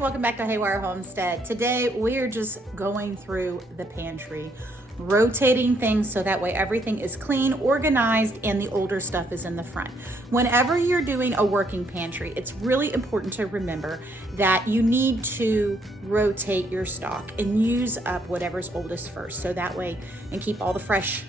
welcome back to Haywire Homestead. Today we are just going through the pantry, rotating things so that way everything is clean, organized, and the older stuff is in the front. Whenever you're doing a working pantry, it's really important to remember that you need to rotate your stock and use up whatever's oldest first, so that way, and keep all the fresh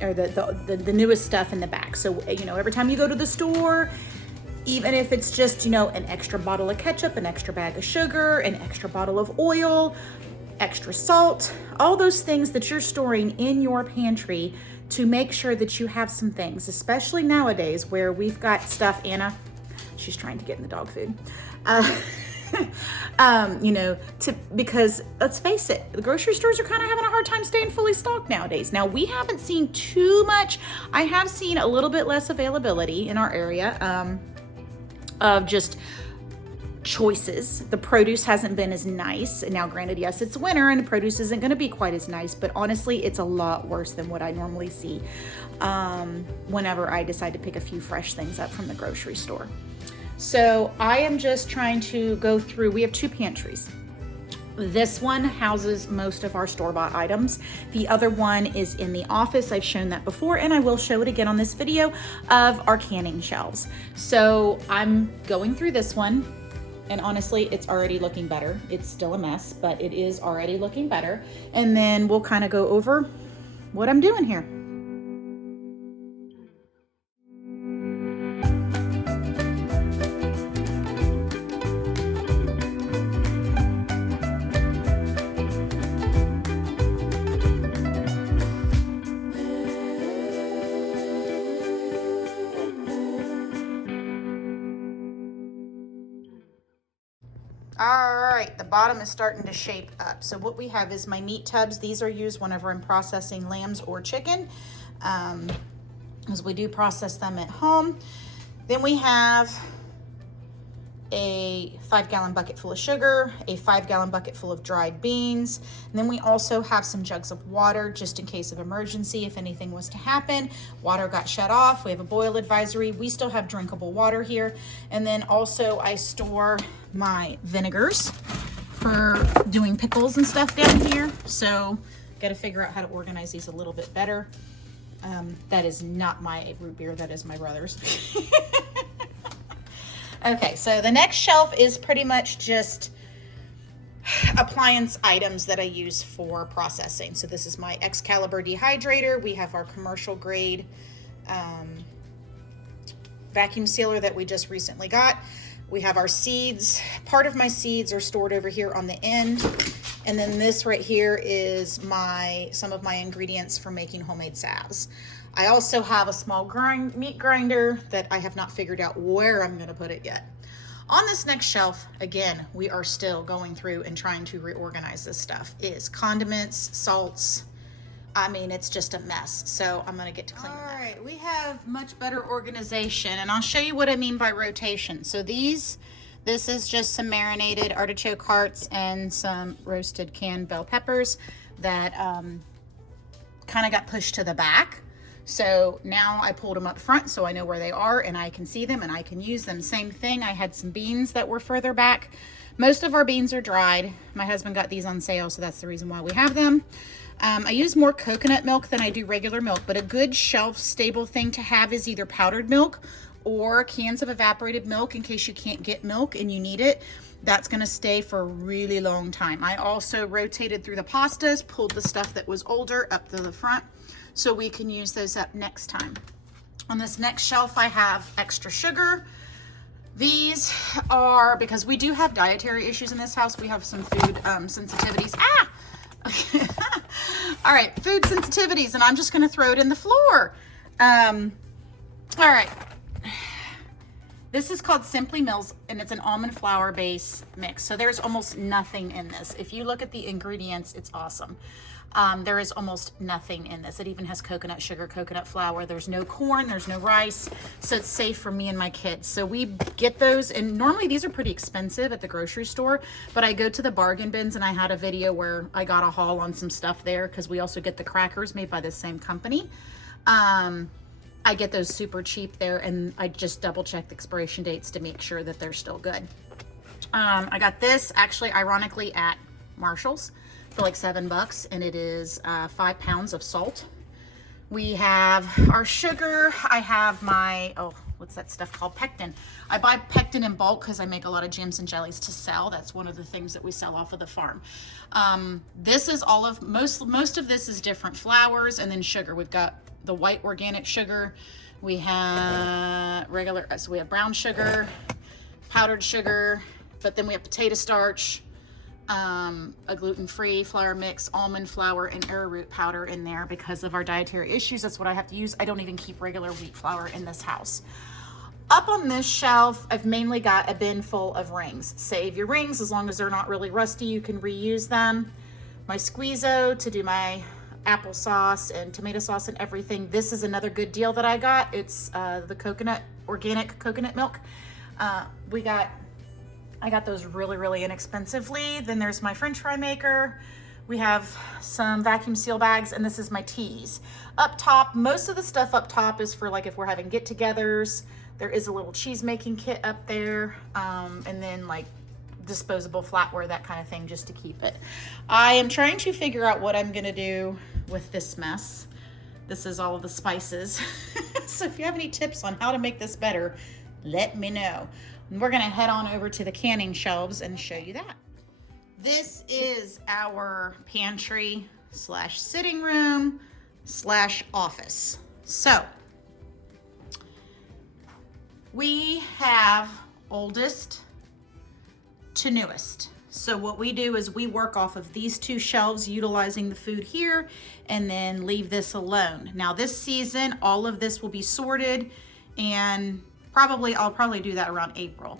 or the newest stuff in the back. So, you know, every time you go to the store, even if it's just, you know, an extra bottle of ketchup, an extra bag of sugar, an extra bottle of oil, extra salt, all those things that you're storing in your pantry to make sure that you have some things, especially nowadays where we've got stuff. Anna, she's trying to get in the dog food. You know, because let's face it, the grocery stores are kind of having a hard time staying fully stocked nowadays. Now, we haven't seen too much. I have seen a little bit less availability in our area, of just choices. The produce hasn't been as nice. And now, granted, yes, it's winter and the produce isn't going to be quite as nice, but honestly, it's a lot worse than what I normally see whenever I decide to pick a few fresh things up from the grocery store. So I am just trying to go through. We have two pantries. This one houses most of our store-bought items. The other one is in the office. I've shown that before, and I will show it again on this video, of our canning shelves. So I'm going through this one, and honestly, it's already looking better. It's still a mess, but it is already looking better. And then we'll kind of go over what I'm doing here. All right, the bottom is starting to shape up. So what we have is my meat tubs. These are used whenever I'm processing lambs or chicken, as we do process them at home. Then we have a 5-gallon bucket full of sugar, a 5-gallon bucket full of dried beans. And then we also have some jugs of water just in case of emergency. If anything was to happen, water got shut off. We have a boil advisory. We still have drinkable water here. And then also I store my vinegars for doing pickles and stuff down here. So got to figure out how to organize these a little bit better. That is not my root beer. That is my brother's. Okay, so the next shelf is pretty much just appliance items that I use for processing. So this is my Excalibur dehydrator. We have our commercial grade vacuum sealer that we just recently got. We have our seeds. Part of my seeds are stored over here on the end. And then this right here is some of my ingredients for making homemade salves. I also have a small meat grinder that I have not figured out where I'm going to put it yet. On this next shelf, again, we are still going through and trying to reorganize this stuff. It is condiments, salts. I mean, it's just a mess. So I'm going to get to cleaning that. All right, we have much better organization, and I'll show you what I mean by rotation. So this is just some marinated artichoke hearts and some roasted canned bell peppers that kind of got pushed to the back. So now I pulled them up front so I know where they are and I can see them and I can use them. Same thing, I had some beans that were further back. Most of our beans are dried. My husband got these on sale, so that's the reason why we have them. I use more coconut milk than I do regular milk, but a good shelf stable thing to have is either powdered milk or cans of evaporated milk in case you can't get milk and you need it. That's going to stay for a really long time. I also rotated through the pastas, pulled the stuff that was older up to the front so we can use those up next time. On this next shelf, I have extra sugar. These are, because we do have dietary issues in this house, we have some food sensitivities. All right, food sensitivities, and I'm just going to throw it in the floor. All right. This is called Simply Mills, and it's an almond flour base mix. So there's almost nothing in this. If you look at the ingredients, it's awesome. There is almost nothing in this. It even has coconut sugar, coconut flour. There's no corn, there's no rice. So it's safe for me and my kids. So we get those, and normally these are pretty expensive at the grocery store, but I go to the bargain bins, and I had a video where I got a haul on some stuff there because we also get the crackers made by the same company. I get those super cheap there, and I just double check the expiration dates to make sure that they're still good. I got this actually ironically at Marshall's for like $7, and it is 5 pounds of salt. We have our sugar. I have my, oh, what's that stuff called? Pectin. I buy pectin in bulk because I make a lot of jams and jellies to sell. That's one of the things that we sell off of the farm. This is all of, most of this is different flours and then sugar. We've got the white organic sugar. We have regular, so we have brown sugar, powdered sugar, but then we have potato starch, a gluten-free flour mix, almond flour, and arrowroot powder in there because of our dietary issues. That's what I have to use. I don't even keep regular wheat flour in this house. Up on this shelf, I've mainly got a bin full of rings. Save your rings, as long as they're not really rusty, you can reuse them. My squeezo to do my applesauce and tomato sauce and everything. This is another good deal that I got. It's the organic coconut milk. I got those really inexpensively. Then there's my French fry maker. We have some vacuum seal bags, and this is my teas. Up top, most of the stuff up top is for like if we're having get-togethers. There is a little cheese making kit up there, and then like disposable flatware, that kind of thing, just to keep it. I am trying to figure out what I'm gonna do with this mess. This is all of the spices. So if you have any tips on how to make this better, let me know. We're gonna head on over to the canning shelves and show you that. This is our pantry slash sitting room slash office. So we have oldest to newest. So what we do is we work off of these two shelves utilizing the food here and then leave this alone. Now this season, all of this will be sorted, and I'll probably do that around April.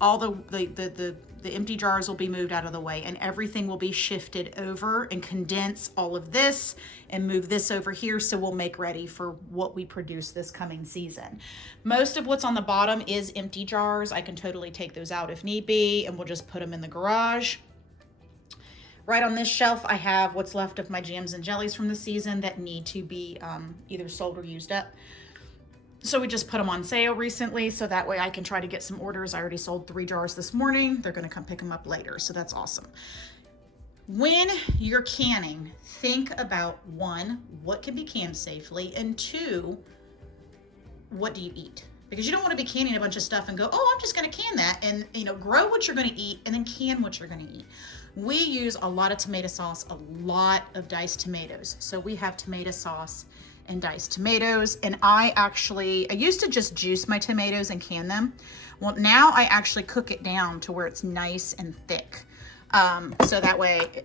All the empty jars will be moved out of the way, and everything will be shifted over and condense all of this and move this over here, so we'll make ready for what we produce this coming season. Most of what's on the bottom is empty jars. I can totally take those out if need be, and we'll just put them in the garage. Right on this shelf, I have what's left of my jams and jellies from the season that need to be either sold or used up. So we just put them on sale recently, so that way I can try to get some orders. I already sold 3 jars this morning. They're gonna come pick them up later, so that's awesome. When you're canning, think about 1, what can be canned safely, and 2, what do you eat? Because you don't want to be canning a bunch of stuff and go, oh, I'm just gonna can that, and grow what you're gonna eat and then can what you're gonna eat. We use a lot of tomato sauce, a lot of diced tomatoes. So we have tomato sauce and diced tomatoes, and I used to just juice my tomatoes and can them. Well, now I actually cook it down to where it's nice and thick. So that way,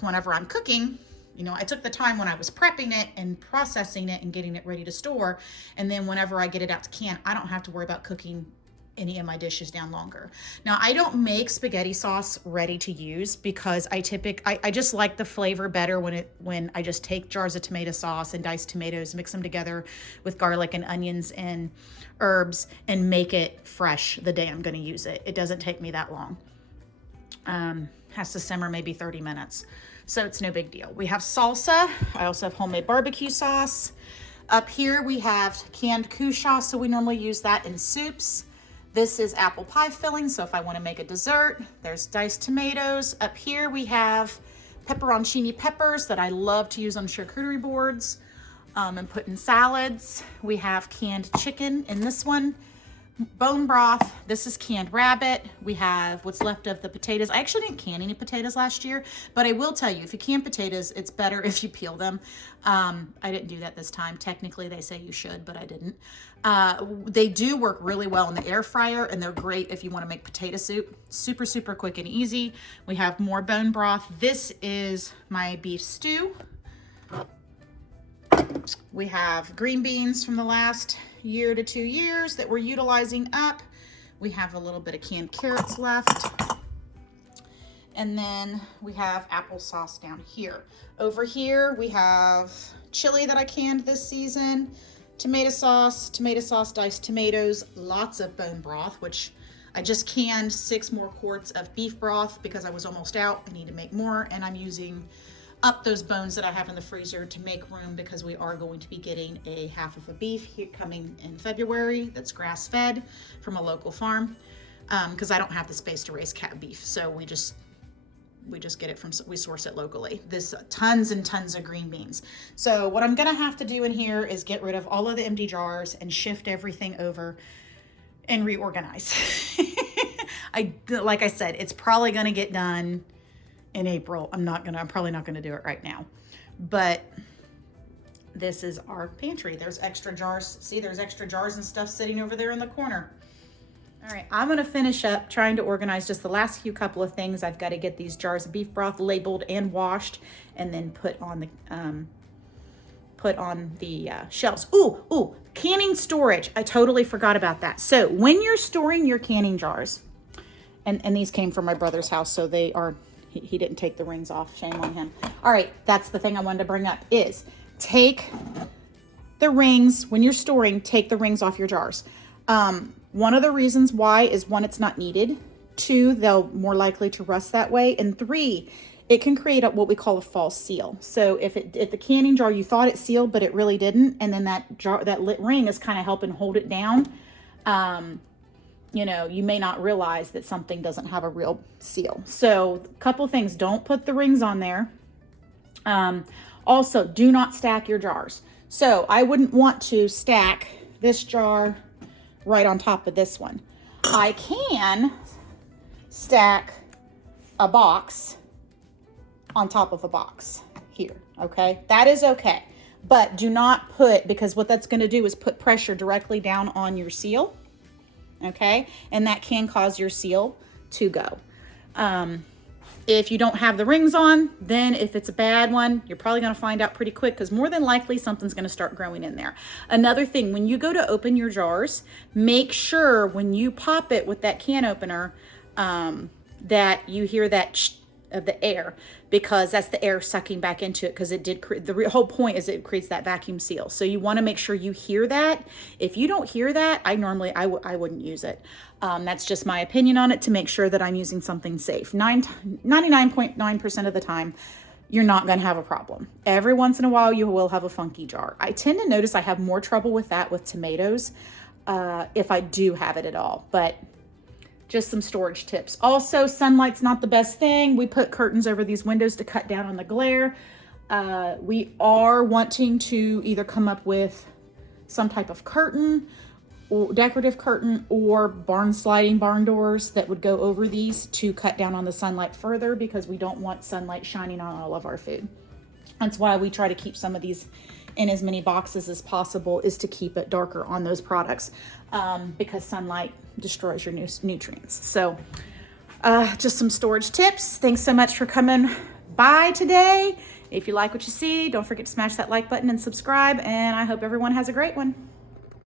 whenever I'm cooking, I took the time when I was prepping it and processing it and getting it ready to store, and then whenever I get it out to can, I don't have to worry about cooking any of my dishes down longer. Now, I don't make spaghetti sauce ready to use because I just like the flavor better when I just take jars of tomato sauce and diced tomatoes, mix them together with garlic and onions and herbs, and make it fresh the day I'm going to use it. It doesn't take me that long. Has to simmer maybe 30 minutes. So it's no big deal. We have salsa. I also have homemade barbecue sauce. Up here we have canned couche, so we normally use that in soups. This is apple pie filling, so if I want to make a dessert. There's diced tomatoes. Up here we have pepperoncini peppers that I love to use on charcuterie boards and put in salads. We have canned chicken in this one. Bone broth. This is canned rabbit. We have what's left of the potatoes. I actually didn't can any potatoes last year, but I will tell you, if you can potatoes, it's better if you peel them. I didn't do that this time. Technically, they say you should, but I didn't. They do work really well in the air fryer, and they're great if you want to make potato soup. Super, super quick and easy. We have more bone broth. This is my beef stew. We have green beans from the last year to 2 years that we're utilizing up. We have a little bit of canned carrots left. And then we have applesauce down here. Over here, we have chili that I canned this season, tomato sauce, diced tomatoes, lots of bone broth, which I just canned 6 more quarts of beef broth because I was almost out. I need to make more, and I'm using up those bones that I have in the freezer to make room because we are going to be getting a half of a beef here coming in February that's grass-fed from a local farm. because I don't have the space to raise cat beef. So we just get it we source it locally. This tons and tons of green beans. So what I'm gonna have to do in here is get rid of all of the empty jars and shift everything over and reorganize. Like I said, it's probably gonna get done in April. I'm probably not gonna do it right now, but this is our pantry. There's extra jars. See, there's extra jars and stuff sitting over there in the corner. All right, I'm gonna finish up trying to organize just the last few couple of things. I've got to get these jars of beef broth labeled and washed, and then put on the shelves. Ooh, canning storage. I totally forgot about that. So when you're storing your canning jars, and these came from my brother's house, so they are, he didn't take the rings off. Shame on him. All right, that's the thing I wanted to bring up is take the rings, when you're storing, take the rings off your jars. One of the reasons why is, one, it's not needed. 2, they'll more likely to rust that way. And 3, it can create what we call a false seal. So if the canning jar, you thought it sealed, but it really didn't, and then that lit ring is kind of helping hold it down, you know, you may not realize that something doesn't have a real seal. So a couple things, don't put the rings on there. Also, do not stack your jars. So I wouldn't want to stack this jar right on top of this one. I can stack a box on top of a box here, okay? That is okay. But do not put, because what that's gonna do is put pressure directly down on your seal, okay? And that can cause your seal to go. If you don't have the rings on, then if it's a bad one, you're probably gonna find out pretty quick, because more than likely something's gonna start growing in there. Another thing, when you go to open your jars, make sure when you pop it with that can opener, that you hear that sh of the air, because that's the air sucking back into it, because it did the whole point is it creates that vacuum seal. So you want to make sure you hear that. If you don't hear that, I wouldn't use it. That's just my opinion on it, to make sure that I'm using something safe. 99.9% of the time, you're not going to have a problem. Every once in a while, you will have a funky jar. I tend to notice I have more trouble with that with tomatoes, if I do have it at all, but just some storage tips. Also, sunlight's not the best thing. We put curtains over these windows to cut down on the glare. We are wanting to either come up with some type of curtain, or decorative curtain, or sliding barn doors that would go over these to cut down on the sunlight further, because we don't want sunlight shining on all of our food. That's why we try to keep some of these in as many boxes as possible, is to keep it darker on those products, because sunlight destroys your nutrients. So just some storage tips. Thanks so much for coming by today. If you like what you see, don't forget to smash that like button and subscribe, and I hope everyone has a great one.